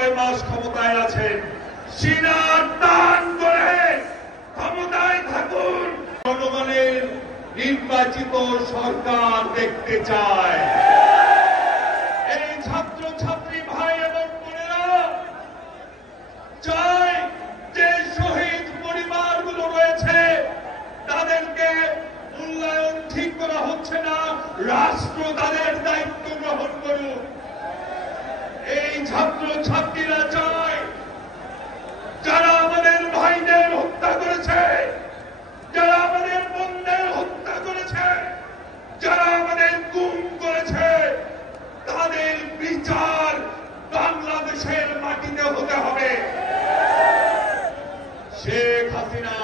কয় মাস ক্ষমতায় আছেন, সিনার টান করে ক্ষমতায় থাকুন। জনগণের নির্বাচিত সরকার দেখতে চায়। এই ছাত্র ছাত্রী ভাই এবং বোনেরা চায় যে শহীদ পরিবারগুলো রয়েছে তাদেরকে মূল্যায়ন ঠিক করা হচ্ছে না, রাষ্ট্র তাদের দায়িত্ব গ্রহণ করুক। এই ছাত্র ছাত্রীরা চায় যারা আমাদের ভাইদের হত্যা করেছে, যারা আমাদের বোনদের হত্যা করেছে, যারা আমাদের গুম করেছে, তাদের বিচার বাংলাদেশের মাটিতে হতে হবে। শেখ হাসিনা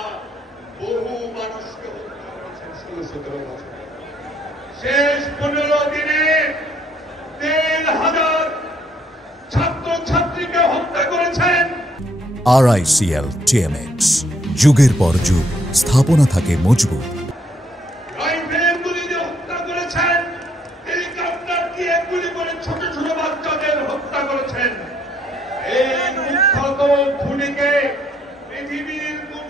বহু মানুষকে হত্যা করেছেন 16-17 বছরে। শেষ 15 দিনে 1,000 ছাত্র ছাত্রীকে হত্যা করেছেন। RICL TMX, যুগের পর যুগ স্থাপনা থাকে মজবুত। রাইফেলের গুলি দিয়ে হত্যা করেছেন, হেলিকপ্টার দিয়ে গুলি করে ছোট ছোট বাচ্চাদের হত্যা করেছেন। এই কুখ্যাত খুনিকে পৃথিবীর কোন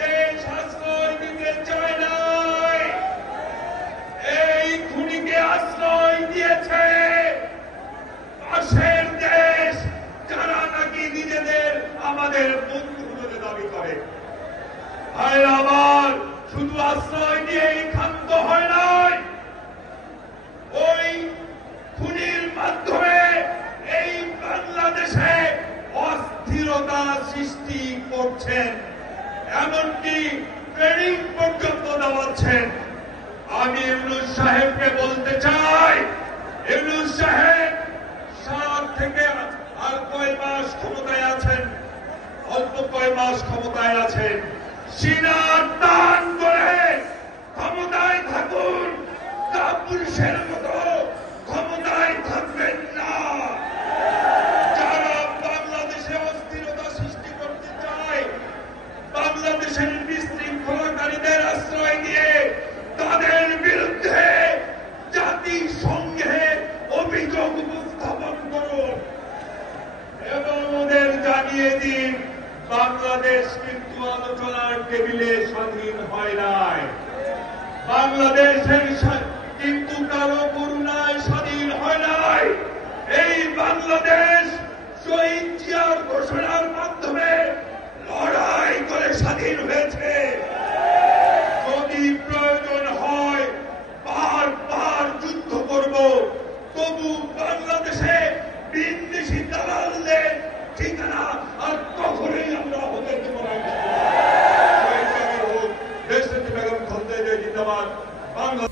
দেশ আশ্রয় দিতে চায় নাই। এই খুনিকে আশ্রয় দিয়েছে পাশের দেশ, যারা নাকি নিজেদের আমাদের বন্ধু বলে দাবি করে। ভাইরা আমার, শুধু আশ্রয় দিয়েই ক্ষান্ত হয় নাই, ওই খুনির মাধ্যমে এই বাংলাদেশে অস্থিরতা সৃষ্টি করছেন, এমনকি ট্রেনিং পর্যন্ত দেওয়াচ্ছেন। আমি ইউনূস সাহেবকে বলতে চাই, ইউনূস সাহেব 7 থেকে আর কয় মাস ক্ষমতায় আছেন, অল্প কয় মাস ক্ষমতায় আছেন, সিনার টান করে ক্ষমতায় থাকুন। কাপুরুষের মতো ক্ষমতায় থাকবেন না। যারা বাংলাদেশে অস্থিরতা সৃষ্টি করতে চায়, বাংলাদেশের বিশৃঙ্খলাকারীদের আশ্রয় দিয়ে তাদের বিরুদ্ধে জাতিসংঘে অভিযোগ উপস্থাপন করুন এবং ওদের জানিয়ে দিন বাংলাদেশ কিন্তু আলোচনার টেবিলে স্বাধীন হয় নাই। বাংলাদেশের কিন্তু কারো করুণায় স্বাধীন হয় নাই। এই বাংলাদেশ শহীদ জিয়ার ঘোষণার মাধ্যমে লড়াই করে স্বাধীন হয়েছে। যদি প্রয়োজন হয় বারবার যুদ্ধ করব, তবু বাংলাদেশে বিদেশি দালালদের ঠিকানা আর কখনোই আমরা হতে দেব না। দেশ নেত্রী বেগম খালেদা জিয়া জিন্দাবাদ। বাংলা